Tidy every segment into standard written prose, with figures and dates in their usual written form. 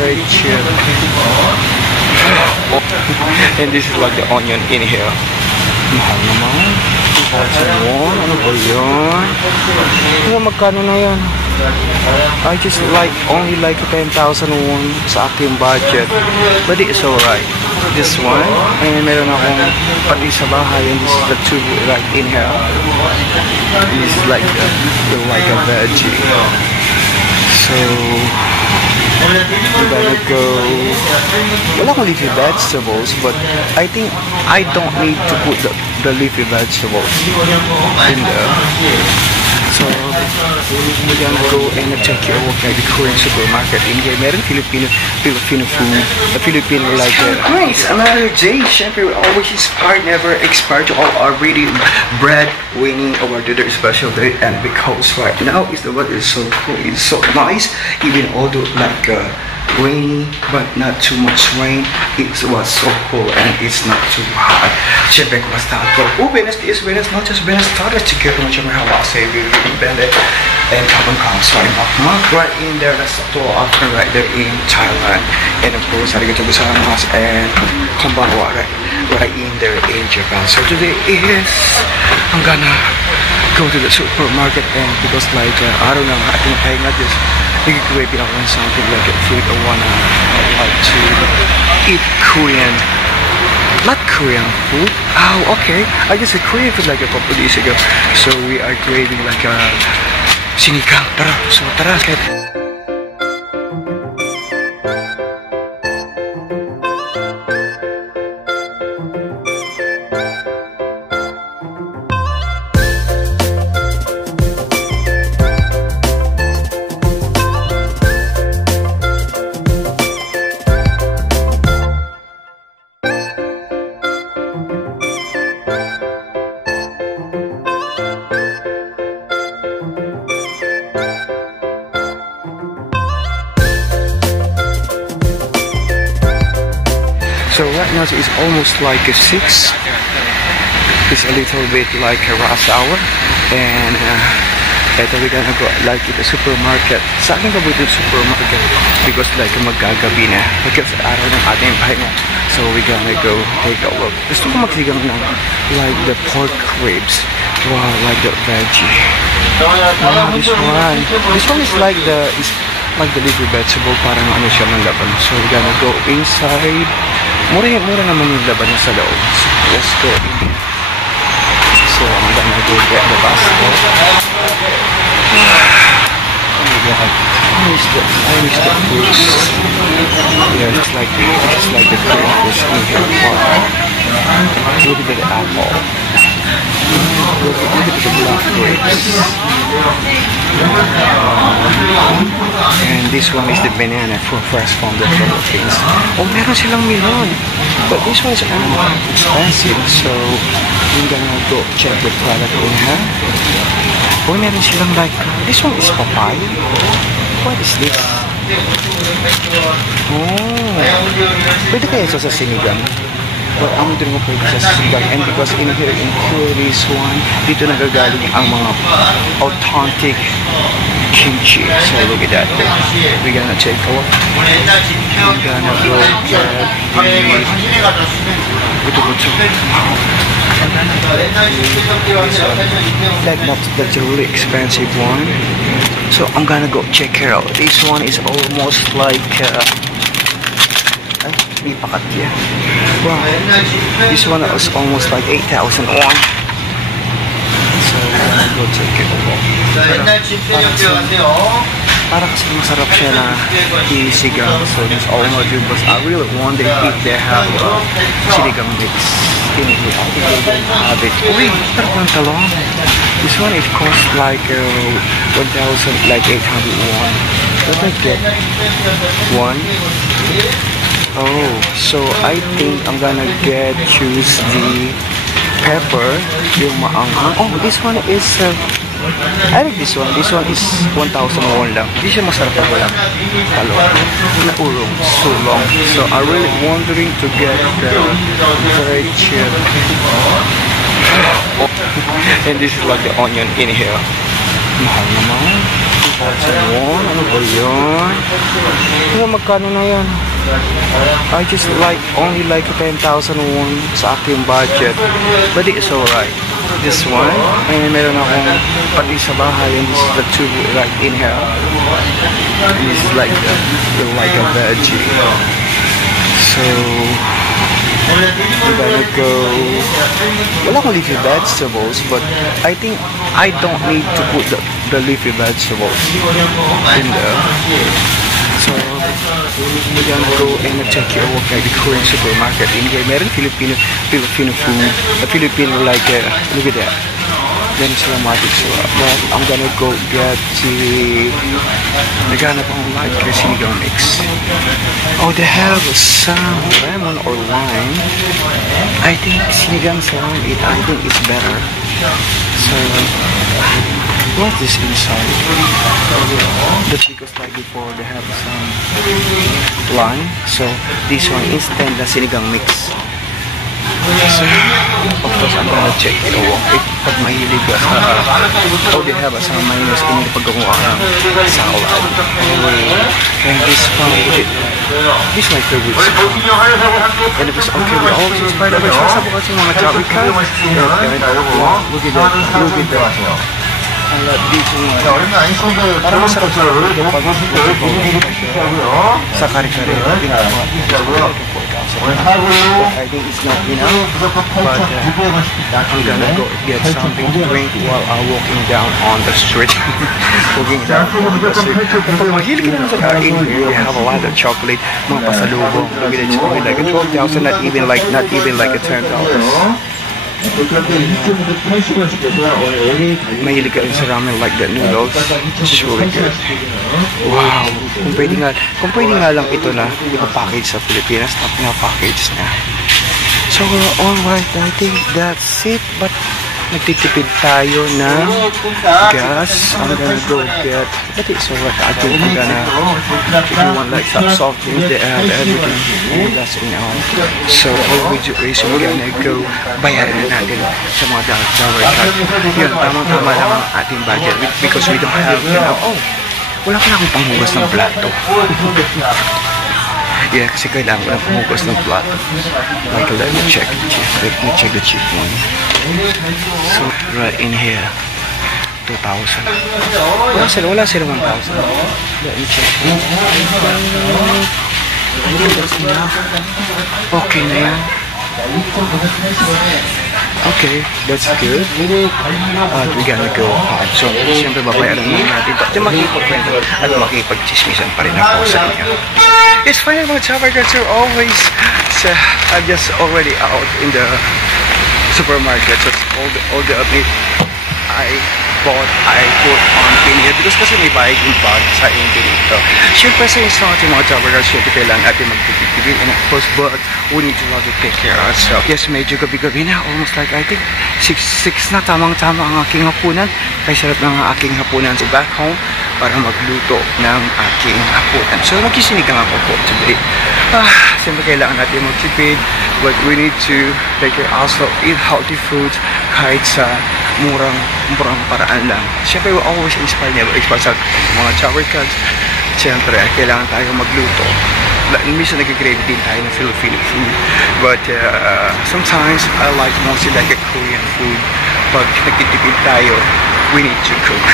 Very chill. And this is like the onion in here. Mahal naman. 2,000 won. Ano ba yun? Ano magkano na yan? I just like only like 10,000 won sa aking budget. But it's alright. This one. And meron akong pati sa bahay. And this is the two right in here. And this is like a veggie. So we're gonna go. Wala akong leafy vegetables, but I think I don't need to put the leafy vegetables in there. So we're gonna go and check your work at the Korean supermarket in here. Meron Filipino food, Filipino like nice. Another day. Syempre, we always inspired, never expired to all our really bread winning over to their special day. And because right now is the weather is so cool, it's so nice. Even although like rainy, but not too much rain. It was so cool and it's not too hot. Syempre, kumusta ako? Venice is Venice, not just Venice. Started to get much of my house, Bende, and Carbon starting off month right in there. That's the often right there in Thailand. And of course, I get to Busan-mas and Konbanwa right in there in Japan. So today is I'm gonna go to the supermarket and because like I don't know, I think I got this. I think maybe I want something like a food or I like to eat Korean, not Korean food. Oh, okay. I guess a Korean food like a couple days ago. So we are craving like a sinigang. Tara, so tara. So right now it's almost like a 6. It's a little bit like a rush hour. And we're gonna go like to the supermarket. Sa akin ka buti supermarket because like magagabi na. Because araw ng ating pahinga. So we're gonna go take a look. Gusto ko magsigang ng like the pork ribs. Wow, like the veggie. Wow, this one is like the leafy vegetable. Parang ano siya ng laban. So we're gonna go inside. Mura naman yung laban sa loob. So let's go in here. So I'm gonna go get the basket. Oh my god. I miss the fruits. Yeah, it's like the Korean fruits in here. Wow. Look at the apple. Look at the black grapes. And this one is the banana fresh from the Philippines. Oh, meron silang melon. But this one is expensive. So I'm gonna go check the product in here. Oh, meron silang like, this one is papaya. What is this? Oh, pwede kaya ito sa sinigang? But I'm doing ko pwede sa sinigang. And because in here, in this one, dito nagagaling ang mga authentic kimchi. So look at that. We're gonna take a look. I'm gonna go get that's a really expensive one. So I'm gonna go check her out. This one is almost like wow. This one is almost like 8,000 won. So I'm gonna go check it out. Parang kasi masarap siya na sinigang. So this all I'm gonna do, but I really wonder if they have sinigang mix. I think they don't have it. Uy, sarap ng talong. This one it costs like 1,800 won. What did I get? One. Oh, so I think I'm gonna choose the pepper, yung maanghang. Oh, this one is I like this one. This one is 1,000 won lang. Hindi siya masarap na walang talong na urong, sulong. So I'm really wondering to get the very chill. And this is like the onion in here. Mahal naman. 2,000 won. Ano ba yun? Ano Ano magkano na yan? I just only like 10,000 won sa aking budget. But it's alright. This one, and meron akong pati sa bahay, and this is the two right in here. And this is like a veggie. So we're gonna go. Wala akong leafy vegetables, but I think I don't need to put the leafy vegetables in there. So we're gonna go and check your work at the Korean supermarket in here. Meron Filipino food, Filipino look at that. Then Islamic, so I'm gonna go get naghanap akong like sinigang mix. Oh, they have some lemon or lime. I think sinigang sa lemon, I think it's better. So what is inside? That's because like before they have some lime. So this one instant na sinigang mix. So of course I'm gonna check it out. Pag mahilig ka sa they have some mayonnaise in the paggawa ng salad. And this one, this is my favorite. And it was okay, we always inspired by sa bukas yung mga chubby cats. Look at that, look at that. I love this one. Para masarap sa sa kare-kare. I think it's not enough, but I'm gonna go get something to drink while I'm walking down on the street. Walking down on the street. Pag mahilig ka naman sa kain, we have a lot of chocolate, mga pasalubong. It's only like a 12,000, not even like a 10,000. Mahilig ka rin sa ramen like the noodles. It's really good. Wow. Kung pwede nga lang ito na ipapackage sa Pilipinas, package na. So alright, I think that's it. But nagtitipid tayo ng gas. I'm gonna go get, but it's alright. I think I'm gonna, if you want like some soft drinks, they have everything. And that's in all. So all we do is we're gonna go bayaran na natin sa mga Tower card. Yun, tamang-tama lang ang ating budget because we don't have enough. Oh, wala pa na akong panghugas ng plato. Yeah, kasi kailangan ko ng panghugas ng plato. Like, let me check the cheap one. So, right in here, 2,000. Wala sila 1,000. Let me check. Okay na yan. Okay, that's good. We're gonna go home. So, siyempre babayaran natin ito. At makikipagkwento at makikipagchismisan pa rin ako sa inyo. It's fine about Tower cards are always, so I'm just already out in the supermarket. So all the meat I put on in here because kasi may bag sa inyo dito. Siyempre sa ating mga Tower cards, siyempre kailangan natin magtitipid and of course, but we need to love to take care of ourselves. Yes, medyo gabi-gabi na, almost like I think 6 na, tamang-tama ang aking hapunan. Kaya sarap ng aking hapunan. So back home para magluto ng aking hapunan. So magkisinigang ako po today. Siyempre kailangan natin magtipid, but we need to take care also, eat healthy foods kahit sa murang paraan lang. Siyempre we always inspire sa mga Tower cards. Siyempre kailangan tayo magluto. Minsan nag-crave din tayo ng Filipino food, but sometimes I like mostly like a Korean food. Pag nagtitipid tayo, we need to cook.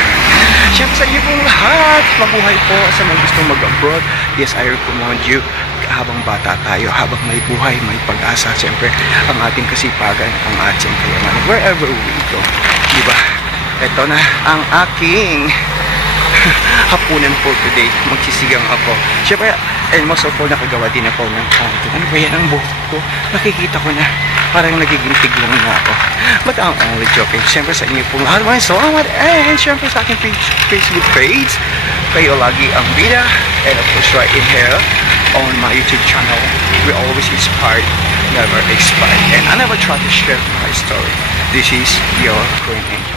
Siyempre sa inyo pong lahat, mabuhay po sa mga gustong mag-abroad. Yes, I recommend you, habang bata tayo, habang may buhay, may pag-asa, siyempre ang ating kasipagan, ang ating kayamanan, wherever we go, diba? Ito na ang aking hapunan po today. Magsisigang ako. Siyempre, and most of all, nakagawa din ako ng content. Ano ba yan ang buhok ko? Nakikita ko na parang nagigintig lang na ako. But I'm only joking. Siyempre sa inyo pong lahat, maraming salamat. And siyempre sa aking Facebook page, kayo lagi ang bida. And of course, right in here on my YouTube channel, we always inspired, never expired. And I never try to share my story. This is your Korean Empire.